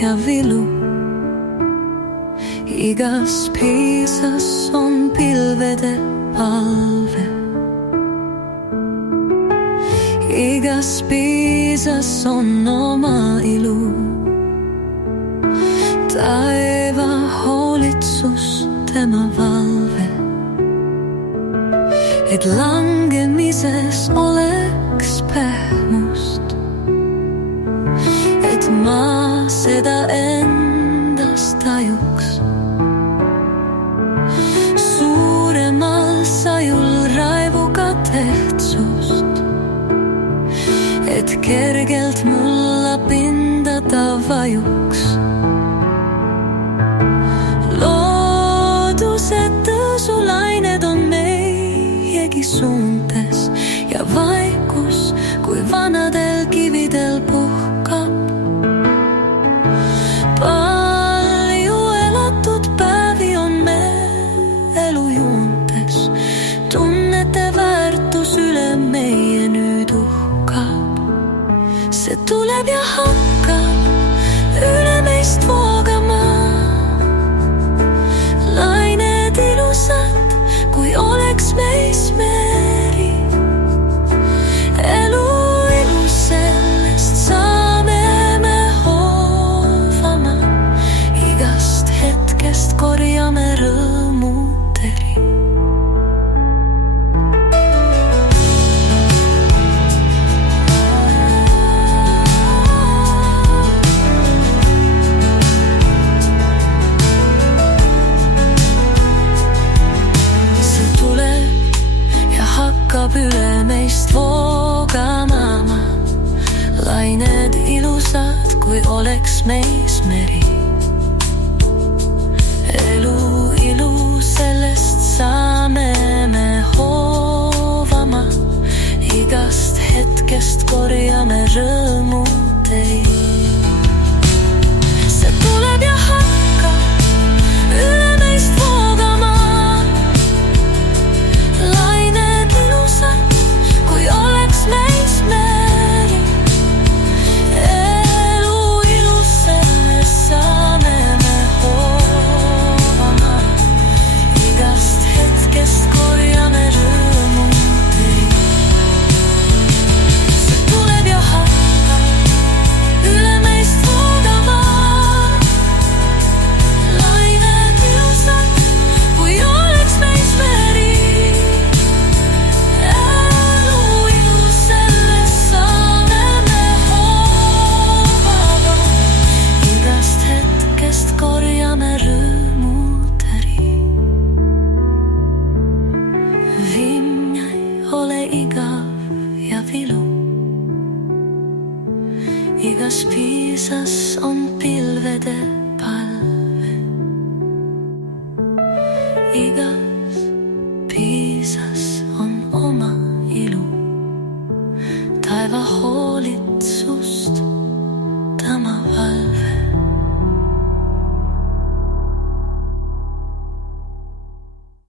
ja vilu. Igas piisas on pilvede palve. Igas piisas on oma ilu. Taiva hoolitsus, tema valve, et langemises oleks pehmust, et ma seda endas tajuks. Suuremal sajul raivuga tähtsust, et kergelt mulla pinda ta vajuks. Loodused tõusulained on meiegi suuntes ja vaikus, kui vanadel kividel puhkab. Palju elatud päevi on me elujuuntes, tunnete väärtus üle meie nüüd uhkab. See tuleb ja hakkab üle meist voogama. Lained ilusad, kui oleks meis meri. Elu ilus, sellest saame me hoovama. Igast hetkest korjame rõõmuteri. Hakkab üle meist voogama. Lained ilusad, kui oleks meis meri. Elu ilus, sellest saame me hoovama. Igast hetkest korjame rõõmuteri. See tuleb ja hakkab üle meist voogama. Lained ilusad, kui oleks meis meri. Elu ilus, sellest saame me hoovama. Igast hetkest korjame rõõmuteri. See tuleb ja hakkab üle meist voogama. Lained ilusad, kui oleks meis meri. Korjame rõõmuteri. Viim ei ole igav ja vilu. Igas piisas on pilvede palve.